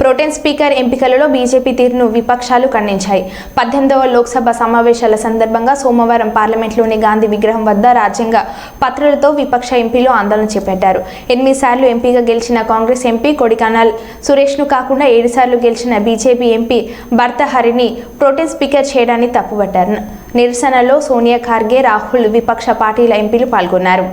Pro tem speaker ఎంపికలలో BJP తీరును విపక్షాలు ఖండించాయి. 18వ లోక్సభ సమావేశాల సందర్భంగా సోమవారం పార్లమెంట్లోని గాంధీ విగ్రహం వద్ద రాజ్యాంగ పత్రాలతో విపక్ష ఎంపీలు ఆందోళన చేపట్టారు. 8 సార్లు ఎంపీగా గెలిచిన కాంగ్రెస్ ఎంపీ కొడికనాల్ సురేష్ను కాకుండా 7 సార్లు గెలిచిన బీజేపీ ఎంపీ భర్తహరిని ప్రోటెన్ స్పీకర్ చేయడాన్ని తప్పుపట్టారు. నిరసనలో సోనియా ఖార్గే, రాహుల్, విపక్ష పార్టీల ఎంపీలు పాల్గొన్నారు.